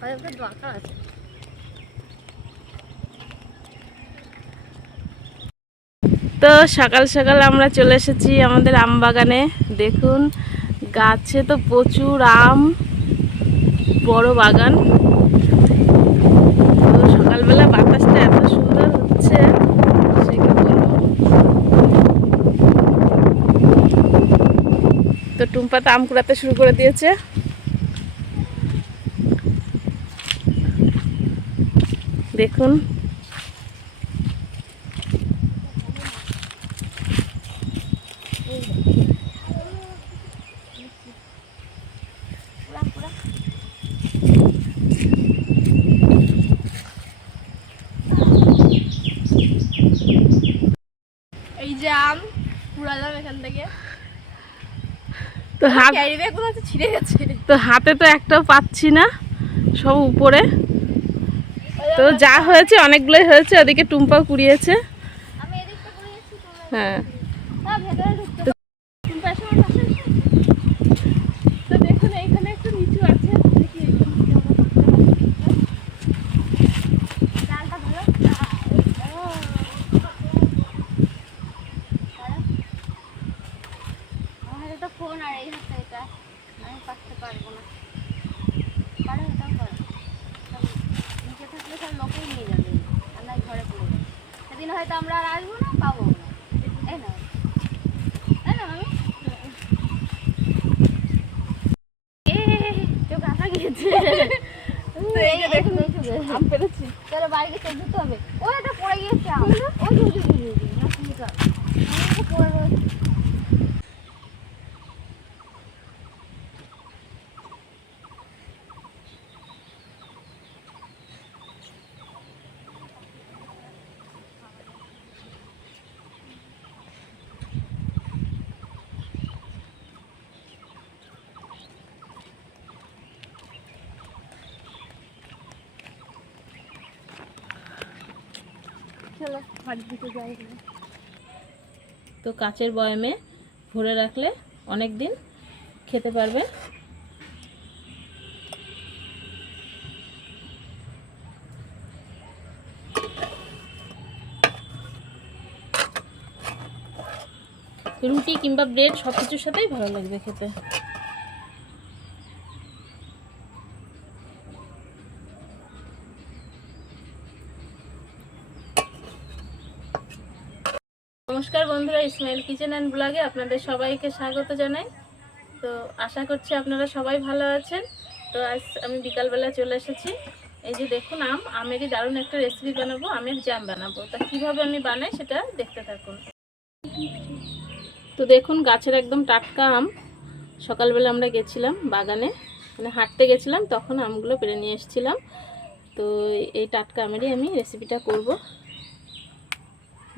দরকার আছে। তো সকাল সকাল আমরা চলে এসেছি আমাদের আম বাগানে। দেখুন গাছে তো প্রচুর আম, বড় বাগান। তো সকালবেলা বাতাসটা এত সুন্দর হচ্ছে সে কি বলবো। তো টুম্পা তো আম কুড়াতে শুরু করে দিয়েছে। দেখুন এই যে আম কুড়ালাম এখান থেকে। তো ছিঁড়ে গেছে। তো হাতে তো একটাও পাচ্ছি না, সব উপরে। তো যা হয়েছে অনেকগুলোই হয়েছে। ওদিকে টুম্পাও কুড়িয়েছে। হ্যাঁ তো দেখুন এইখানে একটু নিচু আছে। ফোন আর এই হাতে এটা আমি পারতে পারবো না। পারো এটাও পারো। নিচে থাকলে সব লোকেই নিয়ে যাবে, আমরা ঘরে পড়ে যাবো। সেদিন হয়তো আমরা আর আসবো না, পাবো না। এই না তাই না আমি কেউ কাঁচা গিয়েছে। আম পেরেছি। চলো বাড়ি গিয়ে ধুতে হবে। ওই এটা পড়ে গিয়েছে আম। ওই পড়ে রয়েছে। চলো বাড়ির দিকে যাই। তো কাচের বয়ামে ভরে রাখলে অনেক দিন খেতে পারবে। রুটি কিংবা ব্রেড সব কিছুর সাথেই ভালো লাগবে খেতে। নমস্কার বন্ধুরা, ইসমাইল কিচেন অ্যান্ড ব্লগে আপনাদের সবাইকে স্বাগত জানাই। তো আশা করছি আপনারা সবাই ভালো আছেন। তো আজ আমি বিকালবেলা চলে এসেছি। এই যে দেখুন আমেরই দারুণ একটা রেসিপি বানাবো, আমের জ্যাম বানাবো। তা কীভাবে আমি বানাই সেটা দেখতে থাকুন। তো দেখুন গাছের একদম টাটকা আম। সকালবেলা আমরা গেছিলাম বাগানে, মানে হাঁটতে গেছিলাম, তখন আমগুলো পেড়ে নিয়ে এসেছিলাম। তো এই টাটকা আমেরই আমি রেসিপিটা করব।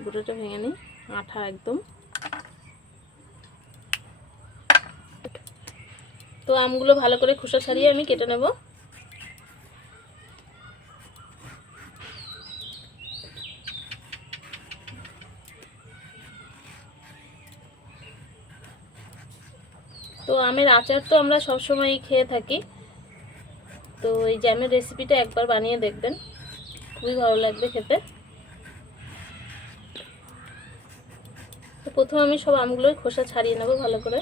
দুটোটা ভেঙে নিই, আঠা একদম। তো আমগুলো ভালো করে খোসা ছাড়িয়ে আমি কেটে নেব। তো আমের আচার তো আমরা সবসময়ই খেয়ে থাকি। তো এই জ্যামের রেসিপিটা একবার বানিয়ে দেখবেন, খুবই ভালো লাগবে খেতে। তো প্রথমে আমি সব আমগুলোই খোসা ছাড়িয়ে নেব ভালো করে।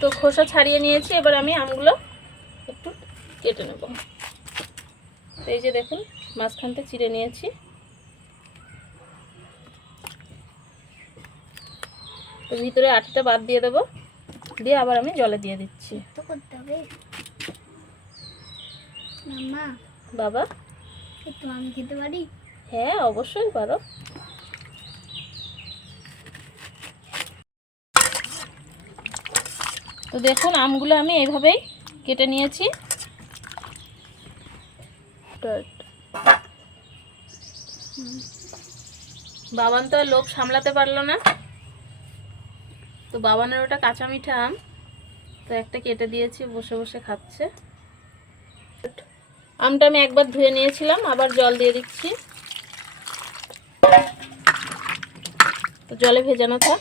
তো খোসা ছাড়িয়ে নিয়েছি, এবার আমি আমগুলো একটু কেটে নেব। এই যে দেখুন মাঝখানতে চিড়ে নিয়েছি। তো ভিতরে আটিটা বাদ দিয়ে দেবো, দিয়ে আবার আমি জলে দিয়ে দিচ্ছি। তো করতে হবে মাম্মা। বাবা একটু আমি খেতে পারি? হ্যাঁ অবশ্যই পারো। তো দেখুন আমগুলো আমি এইভাবেই কেটে নিয়েছি। বাবান তো লোভ সামলাতে পারলো না, তো বাবানের ওটা কাঁচা মিঠা আম, তো একটা কেটে দিয়েছি, বসে বসে খাচ্ছে। আমটা আমি একবার ধুয়ে নিয়েছিলাম, আবার জল দিয়ে দিচ্ছি, তো জলে ভেজানো থাক।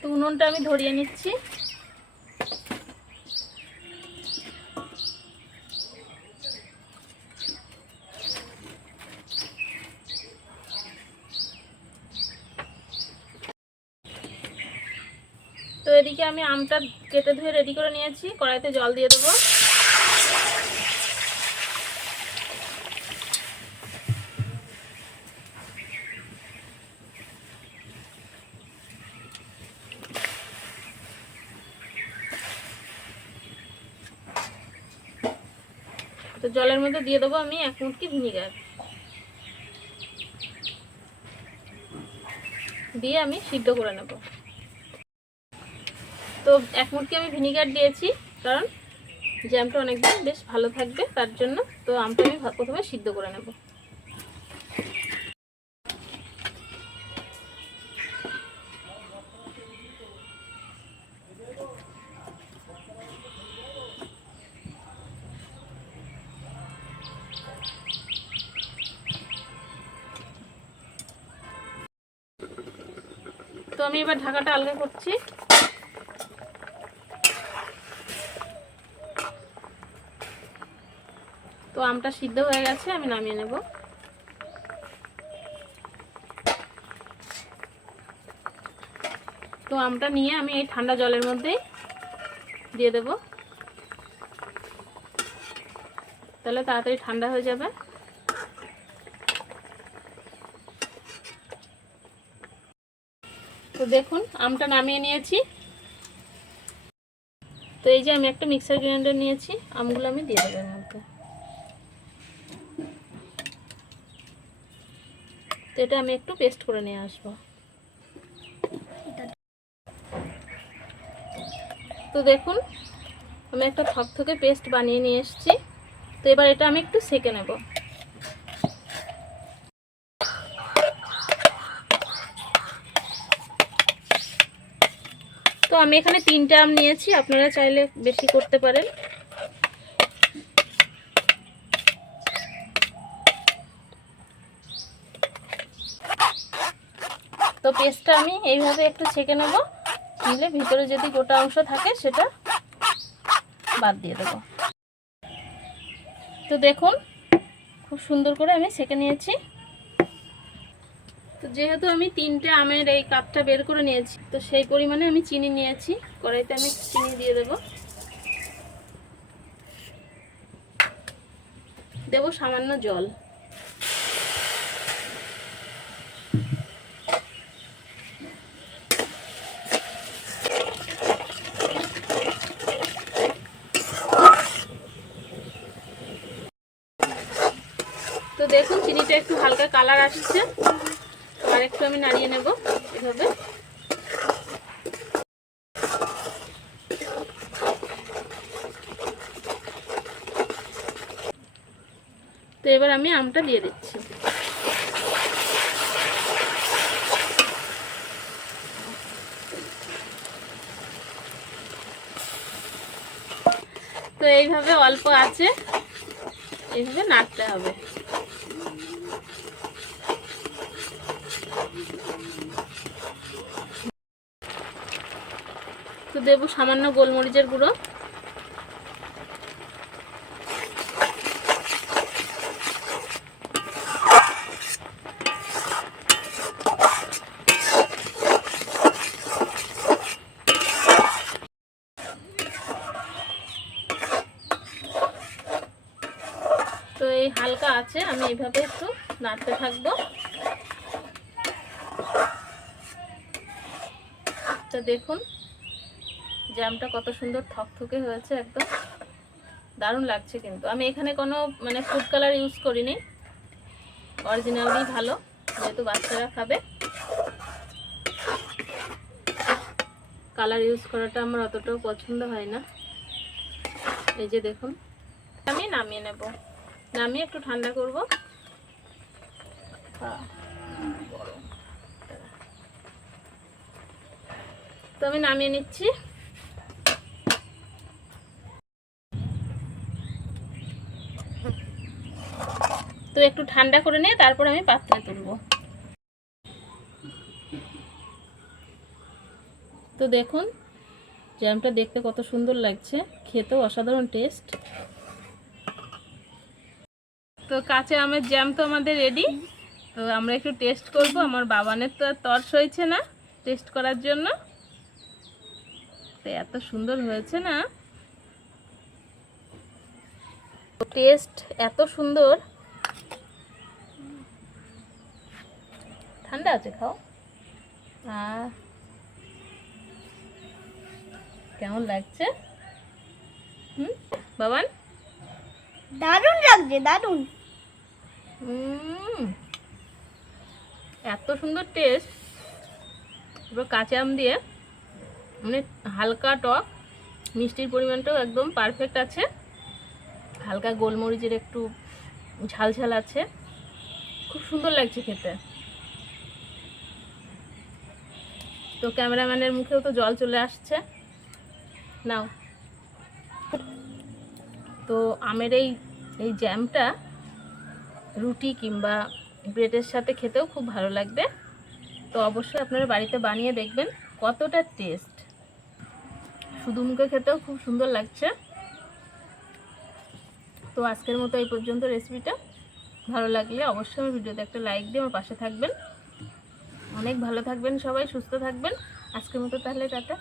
তো উনুনটা আমি ধরিয়ে নিচ্ছি। তো এদিকে আমি আমটা কেটে ধুয়ে রেডি করে নিয়েছি, কড়াইতে জল দিয়ে দেবো। তো জলের মধ্যে দিয়ে দেবো আমি 1 মুটকি ভিনিগার, দিয়ে আমি সিদ্ধ করে নেব। তো 1 মুটকি আমি ভিনিগার দিয়েছি, কারণ জ্যামটা অনেকদিন বেশ ভালো থাকবে তার জন্য। তো আমটা আমি প্রথমে সিদ্ধ করে নেব। তো আমি এবার ঢাকাটা আলগা করছি। তো আমটা সিদ্ধ হয়ে গেছে, আমি নামিয়ে নেব। তো আমটা নিয়ে আমি এই ঠান্ডা জলের মধ্যে দিয়ে দেব, তাহলে তাড়াতাড়ি ঠান্ডা হয়ে যাবে। তো দেখুন আমটা নামিয়ে নিয়েছি। তো এই যে আমি একটা মিক্সার গ্রাইন্ডার নিয়েছি, আমগুলো আমি দিয়ে দেবো এর মধ্যে। তো এটা আমি একটু পেস্ট করে নিয়ে আসবো। তো দেখুন আমি একটা থকথকে পেস্ট বানিয়ে নিয়ে এসেছি। তো এবার এটা আমি একটু সেঁকে নেব। তো আমি এখানে 3টে আম নিয়েছি, আপনারা চাইলে বেশি করতে পারেন। তো পেস্টটা আমি এইভাবে একটু ছেঁকে নেব, নিলে ভিতরে যদি গোটা অংশ থাকে সেটা বাদ দিয়ে দেব। তো দেখুন খুব সুন্দর করে আমি ছেঁকে নিয়েছি। তো যেহেতু আমি 3টে আমের এই কাপটা বের করে নিয়েছি, তো সেই পরিমাণে আমি চিনি নিয়েছি। কড়াইতে আমি চিনি দিয়ে দেব, দেব সামান্য জল। তো দেখুন চিনিটা একটু হালকা কালার আসছে, আর একটু আমি নাড়িয়ে নেব এভাবে। তো এবার আমি আমটা দিয়ে দিচ্ছি। তো এইভাবে অল্প আছে এইভাবে নাড়তে হবে। তো দেব সামান্য গোলমরিচের গুঁড়ো। তো এই হালকা আছে, আমি এইভাবে একটু নাড়তে থাকবো। তো দেখুন জ্যামটা কত সুন্দর থকথকে হয়েছে, একদম দারুণ লাগছে। কিন্তু আমি এখানে কোনো মানে ফুড কালার ইউজ করিনি, অরিজিনালি ভালো, যেহেতু বাচ্চারা খাবে। কালার ইউজ করাটা আমার অতটাও পছন্দ হয় না। এই যে দেখুন আমি নামিয়ে নেব, নামিয়ে একটু ঠান্ডা করব। তো আমি নামিয়ে নিচ্ছি। তো একটু ঠান্ডা করে নিয়ে তারপর আমি পাত্রে তুলবো। তো দেখুন জ্যামটা দেখতে কত সুন্দর লাগছে, খেতেও অসাধারণ টেস্ট। তো কাঁচা আমের জ্যাম তো আমাদের রেডি। তো আমরা একটু টেস্ট করব। আমার বাবানের তো আর তর্স হয়েছে না টেস্ট করার জন্য। তো এত সুন্দর হয়েছে না, টেস্ট এত সুন্দর। ঠান্ডা আছে, খাও। কেমন লাগছে বাবান? দারুণ লাগছে, দারুণ। এত সুন্দর টেস্ট। এবার কাঁচা আম দিয়ে মানে হালকা টক, মিষ্টির পরিমাণটাও একদম পারফেক্ট আছে, হালকা গোলমরিচের একটু ঝাল ঝাল আছে, খুব সুন্দর লাগছে খেতে। তো ক্যামেরাম্যানের মুখেও তো জল চলে আসছে। নাও। তো আমের এই জ্যামটা রুটি কিংবা ব্রেডের সাথে খেতেও খুব ভালো লাগবে। তো অবশ্যই আপনারা বাড়িতে বানিয়ে দেখবেন কতটা টেস্ট। শুধু মুখে খেতেও খুব সুন্দর লাগছে। তো আজকের মতো এই পর্যন্ত রেসিপিটা। ভালো লাগলে অবশ্যই আমার ভিডিওতে একটা লাইক দিয়ে আমার পাশে থাকবেন। অনেক ভালো থাকবেন সবাই, সুস্থ থাকবেন। আজকের মতো তাহলে টাটা।